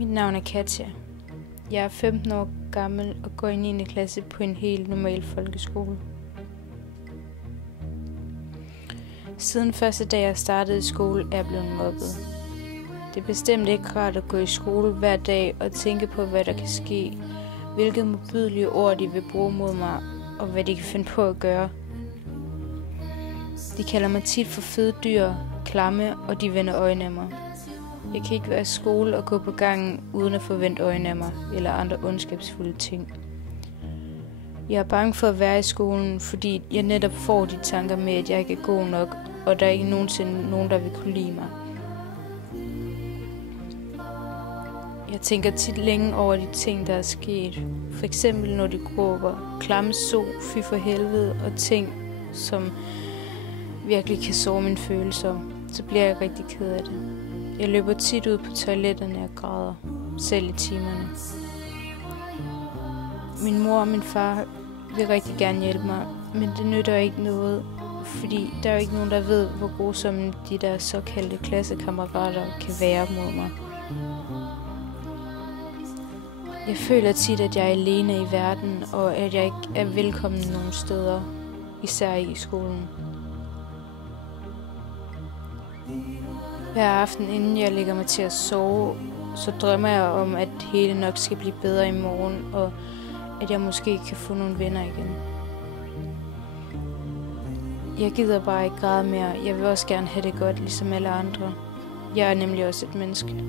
Mit navn er Katja. Jeg er 15 år gammel og går i 9. klasse på en helt normal folkeskole. Siden første dag jeg startede i skole, er jeg blevet mobbet. Det er bestemt ikke rart at gå i skole hver dag og tænke på, hvad der kan ske, hvilke modbydelige ord de vil bruge mod mig, og hvad de kan finde på at gøre. De kalder mig tit for fede dyr, klamme, og de vender øjne af mig. Jeg kan ikke være i skole og gå på gangen uden at forvente øjne af mig eller andre ondskabsfulde ting. Jeg er bange for at være i skolen, fordi jeg netop får de tanker med, at jeg ikke er god nok, og der er ikke nogensinde nogen, der vil kunne lide mig. Jeg tænker tit længe over de ting, der er sket. For eksempel når de råber klamme so, fy for helvede og ting, som virkelig kan såre mine følelser, så bliver jeg rigtig ked af det. Jeg løber tit ud på toiletterne og græder, selv i timerne. Min mor og min far vil rigtig gerne hjælpe mig, men det nytter ikke noget, fordi der er jo ikke nogen, der ved, hvor grusomme de der såkaldte klassekammerater kan være mod mig. Jeg føler tit, at jeg er alene i verden, og at jeg ikke er velkommen nogen steder, især i skolen. Hver aften, inden jeg lægger mig til at sove, så drømmer jeg om, at det hele nok skal blive bedre i morgen, og at jeg måske kan få nogle venner igen. Jeg gider bare ikke græde mere. Jeg vil også gerne have det godt, ligesom alle andre. Jeg er nemlig også et menneske.